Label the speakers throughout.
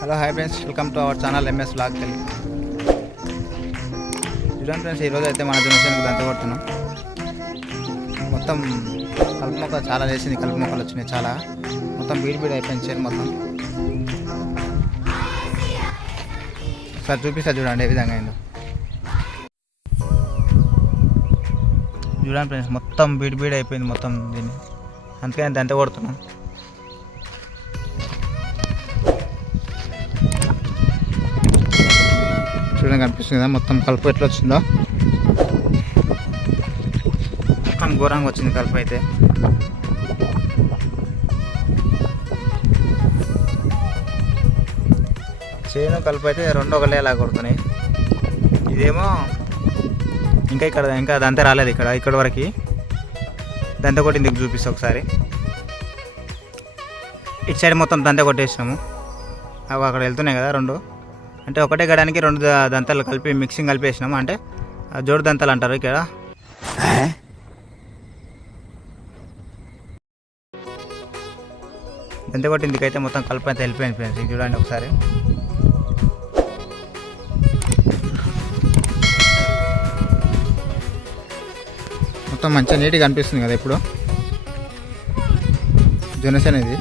Speaker 1: Hello hi friends welcome to our channel MS blog తెలి చూడండి friends ఈరోజు అయితే మన జనసేనకు దంత కొడుతున్నాం. మొత్తం కలుపు మొక్క చాలా వేసింది కలుపు మొక్కలు వచ్చినాయి చాలా. మొత్తం బీడి బీడి అయిపోయింది చేను మొత్తం. సార్ చూపిస్తా చూడండి ఏ విధంగా అయిందో. చూడండి ఫ్రెండ్స్ మొత్తం బీడి బీడి అయిపోయింది మొత్తం దీన్ని. అందుకని దంత కొడుతున్నాం. చూడండి కనిపిస్తుంది కదా మొత్తం కలుపు ఎట్లా వచ్చిందో మొత్తం ఘోరంగా వచ్చింది కలుపు అయితే. చేను కలుపు అయితే రెండు ఒకలేలా కొడుతున్నాయి. ఇదేమో ఇంకా ఇక్కడ ఇంకా దంతే రాలేదు ఇక్కడ ఇక్కడ వరకు. దంత కొట్టింది చూపిస్తా ఒకసారి. ఇటు సైడ్ మొత్తం దంత కొట్టేసినాము. అవి అక్కడ వెళ్తున్నాయి కదా రెండు. అంటే ఒకటే గడానికి రెండు దంతాలు కలిపి మిక్సింగ్ కలిపేసినాము. అంటే జోడు దంతాలు అంటారు ఇక్కడ. దంత కొట్టిందికి అయితే మొత్తం కలిపి అయితే వెళ్ళిపోయింది ఫ్రెండ్స్. ఇది చూడండి ఒకసారి. మొత్తం మంచిగా నీట్గా అనిపిస్తుంది కదా ఇప్పుడు. జనసేన ఇది.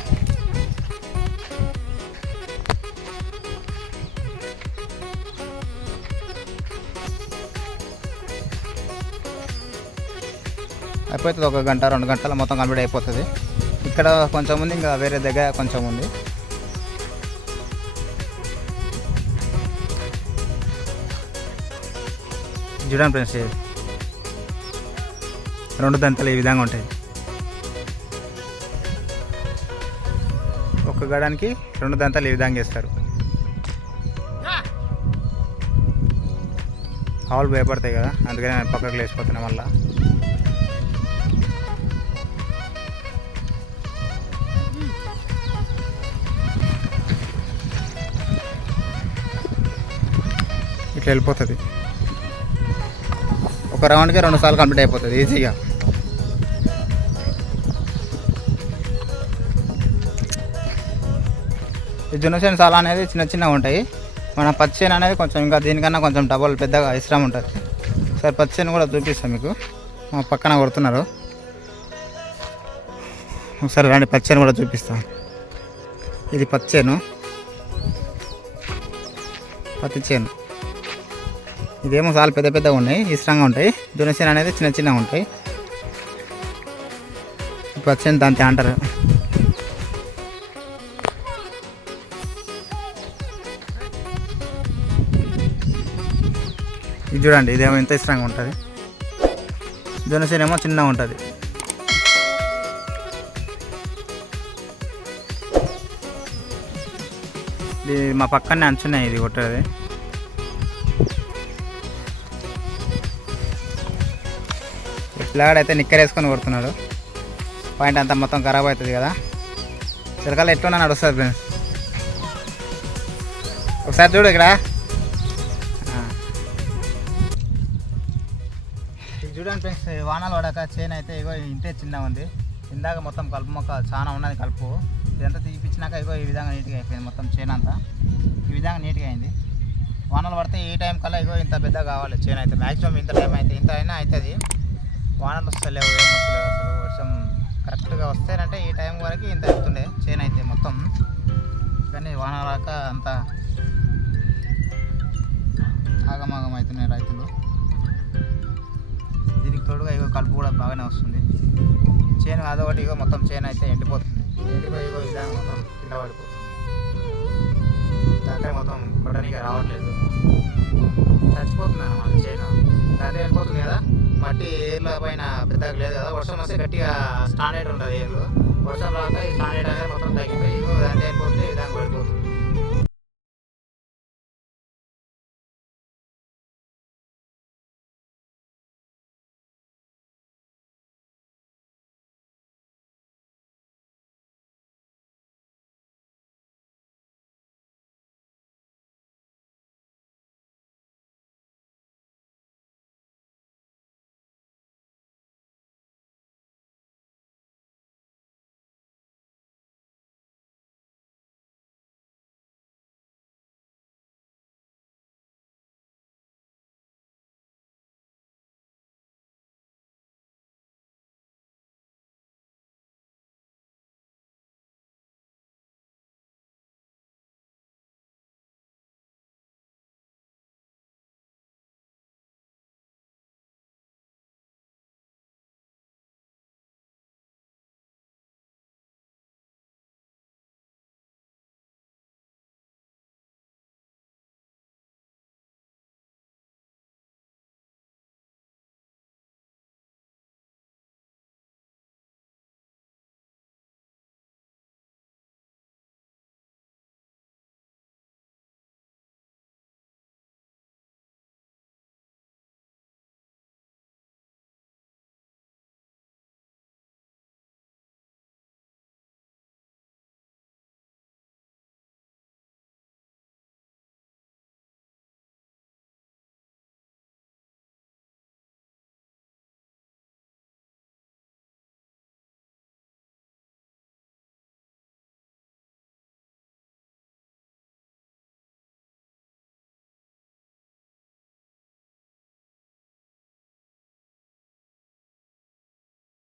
Speaker 1: అయిపోతుంది ఒక గంట రెండు గంటల మొత్తం కంప్లీట్ అయిపోతుంది. ఇక్కడ కొంచెం ఉంది ఇంకా వేరే దగ్గర కొంచెం ఉంది. చూడండి ఫ్రెండ్స్ రెండు దంతలు ఈ విధంగా ఉంటాయి. ఒక గడానికి రెండు దంతలు ఈ విధంగా వేస్తారు ఆవులు భయపడతాయి కదా అందుకని నేను పక్కకు లేచిపోతున్నా మళ్ళీ. ఇట్లా వెళ్ళిపోతుంది. ఒక రౌండ్కి రెండు సార్లు కంప్లీట్ అయిపోతుంది ఈజీగా. ఈ జునసేన సాల అనేది చిన్న చిన్నగా ఉంటాయి. మన పచ్చేను అనేది కొంచెం ఇంకా దీనికన్నా కొంచెం డబల్ పెద్దగా ఇష్టం ఉంటుంది. సరే పచ్చేను కూడా చూపిస్తాను మీకు. మా పక్కన కొడుతున్నారు. ఒకసారి రండి పచ్చేను కూడా చూపిస్తాను ఇది పచ్చేను పత్తి చేను. ఇదేమో చాలా పెద్ద పెద్దగా ఉన్నాయి ఇష్టంగా ఉంటాయి. దునసేన అనేది చిన్న చిన్నగా ఉంటాయి. పచ్చని దాంతే అంటారు. ఇది చూడండి ఇదేమో ఎంత ఇష్టంగా ఉంటుంది. దునసేన ఏమో చిన్నగా ఉంటుంది. ఇది మా పక్కనే అంచున్నాయి ఇది కొట్టేది. పిల్లగాడు అయితే నిక్కర్ వేసుకొని కొడుతున్నాడు. పాయింట్ అంతా మొత్తం ఖరాబ్ అవుతుంది కదా. చిరకాలు ఎట్లున్నా నడుస్తుంది ఫ్రెండ్స్. ఒకసారి చూడు ఇక్కడ. ఇది చూడండి ఫ్రెండ్స్ వానలు పడక చేను అయితే ఇగో ఇంతే చిన్నగా ఉంది. ఇందాక మొత్తం కలుపు మొక్క చాలా ఉన్నది కలుపు. ఇదంతా తీపిచ్చినాక ఇగో ఈ విధంగా నీట్గా అయిపోయింది మొత్తం చేను అంతా. ఈ విధంగా నీట్గా అయింది. వానలు పడితే ఈ టైం కల్లా ఇగో ఇంత పెద్ద కావాలి చేను అయితే. మ్యాక్సిమం ఇంత టైం అయితే ఇంత అయినా అవుతుంది. వానలు వస్తలేవు ఏం వస్తలేవు అసలు. వర్షం కరెక్ట్గా వస్తేనంటే ఈ టైం వరకు ఇంత అవుతుండే చేను అయితే మొత్తం. కానీ వాన రాక అంత ఆగమాగం అవుతున్నాయి రైతులు. దీనికి తోడుగా ఇగో కలుపు కూడా బాగానే వస్తుంది. చేను అదొకటి ఇగో మొత్తం చేను అయితే ఎండిపోతుంది. ఎండిపోయి ఇగో ఇలా మొత్తం కింద పడిపోతుంది. దాంట్లో మొత్తం కొట్టడానికి రావట్లేదు. చచ్చిపోతుంది అన్నమాట చేను. దాంట్లో వెళ్ళిపోతుంది కదా? మట్టి ఏర్ల పైన పెద్దగా లేదు కదా. వర్షం వస్తే గట్టిగా స్టాండర్డ్ ఉంటుంది ఏర్లు. వర్షం రాక ఈ స్టాండర్డ్ అనేది మొత్తం తగ్గిపోయి ఇగో దాంట్లో